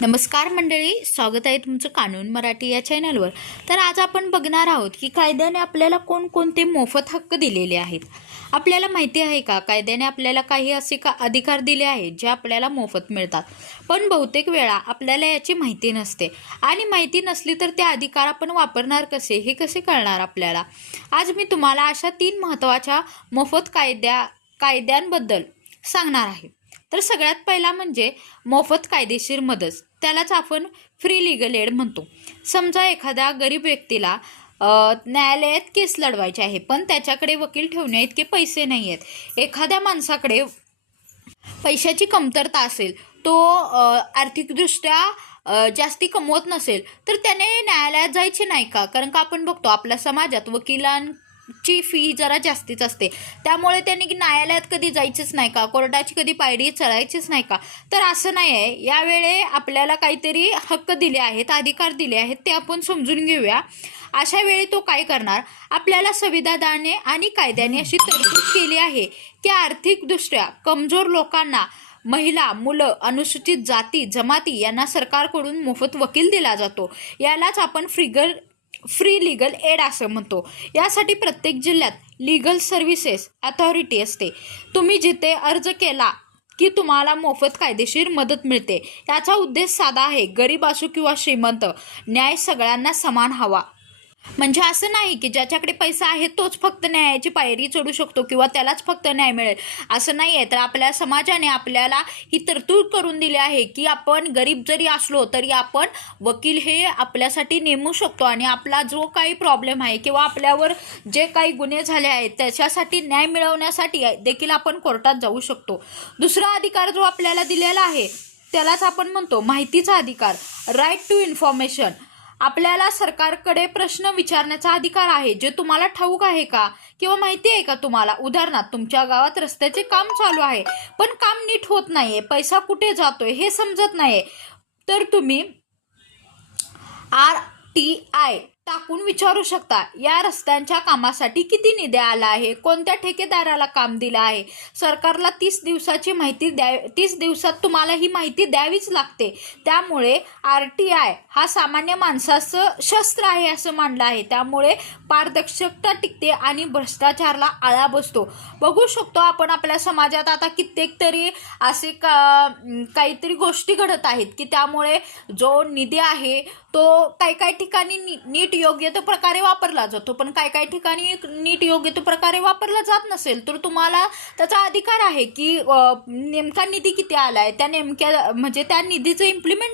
नमस्कार मंडळी, स्वागत आहे तुमचं कानून मराठी या चॅनलवर. तर आज आपण बघणार आहोत की कायद्याने आपल्याला कोणकोणते मोफत हक्क दिलेले आहेत. आपल्याला माहिती आहे का, कायद्याने आपल्याला काही असे अधिकार दिले आहेत जे आपल्याला मोफत मिळतात, पण बहुतेक वेळा आपल्याला याची माहिती नसते आणि माहिती नसली तर ते अधिकार आपण वापरणार कसे हे कसे कळणार आपल्याला. आज मी तुम्हाला अशा 3 महत्त्वाच्या मोफत कायद्यांबद्दल सांगणार आहे. तर सगळ्यात पहिला म्हणजे मोफत कायदेशीर मदत, त्यालाच आपण फ्री लीगल एड म्हणतो. समजा एखाद्या गरीब व्यक्तीला न्यायालयात केस लढवायची आहे, पण त्याच्याकडे वकील ठेवण्या इतके पैसे नाही आहेत. एखाद्या माणसाकडे पैशाची कमतरता असेल, तो आर्थिकदृष्ट्या जास्ती कमवत नसेल, तर त्याने न्यायालयात जायचे नाही का? कारण का आपण बघतो आपल्या समाजात वकिलांची फी जरा जास्तीच असते, त्यामुळे त्यांनी न्यायालयात कधी जायचंच नाही का, कोर्टाची कधी पायरी चढायचीच नाही का? तर असं नाही आहे. यावेळी आपल्याला काहीतरी हक्क दिले आहेत, अधिकार दिले आहेत, ते आपण समजून घेऊया. अशा वेळी तो काय करणार, आपल्याला संविधानाने आणि कायद्याने अशी तरतूद केली आहे की आर्थिकदृष्ट्या कमजोर लोकांना, महिला, मुलं, अनुसूचित जाती जमाती यांना सरकारकडून मोफत वकील दिला जातो. यालाच आपण फ्री लीगल एड असं म्हणतो. यासाठी प्रत्येक जिल्ह्यात लीगल सर्व्हिसेस अथॉरिटी असते. तुम्ही जिथे अर्ज केला की तुम्हाला मोफत कायदेशीर मदत मिळते. याचा उद्देश साधा आहे, गरीब असो किंवा श्रीमंत, न्याय सगळ्यांना समान हवा. म्हणजे असं नाही की ज्याच्याकडे पैसा आहे तोच फक्त न्यायाची पायरी चढू शकतो किंवा त्यालाच फक्त न्याय मिळेल, असं नाही आहे. तर आपल्या समाजाने आपल्याला ही तरतूद करून दिली आहे की आपण गरीब जरी असलो तरी आपण वकील हे आपल्यासाठी नेमू शकतो आणि आपला जो काही प्रॉब्लेम आहे किंवा आपल्यावर जे काही गुन्हे झाले आहेत त्याच्यासाठी न्याय मिळवण्यासाठी देखील आपण कोर्टात जाऊ शकतो. दुसरा अधिकार जो आपल्याला दिलेला आहे त्यालाच आपण म्हणतो माहितीचा अधिकार, राईट टू इन्फॉर्मेशन. आपल्याला सरकारकडे प्रश्न विचारण्याचा अधिकार आहे. जे तुम्हाला ठाऊक आहे का किंवा माहिती आहे का तुम्हाला? उदाहरणार्थ, तुमच्या गावात रस्त्याचे काम चालू आहे, पण काम नीट होत नाहीये, पैसा कुठे जातोय हे समजत नाहीये, तर तुम्ही RTI टाकून विचारू शकता, या रस्त्यांच्या कामासाठी किती निधी आला आहे, कोणत्या ठेकेदाराला काम दिलं आहे. सरकारला 30 दिवसाची माहिती 30 दिवसात तुम्हाला ही माहिती द्यावीच लागते. त्यामुळे RTI हा सामान्य माणसाचं शस्त्र आहे असं मानलं आहे. त्यामुळे पारदर्शकता टिकते आणि भ्रष्टाचाराला आळा बसतो. बघू शकतो आपण आपल्या समाजात आता कित्येक तरी असे काहीतरी गोष्टी घडत आहेत की त्यामुळे जो निधी आहे तो काही ठिकाणी नीट योग्य तो प्रकारे वापरला जातो, पण काही ठिकाणी नीट योग्य तो प्रकारे वापरला जात नसेल तर तुम्हाला त्याचा अधिकार आहे की नेमका निधी किती आलाय, त्या नेमक्या म्हणजे त्या निधीचं इम्प्लिमेंट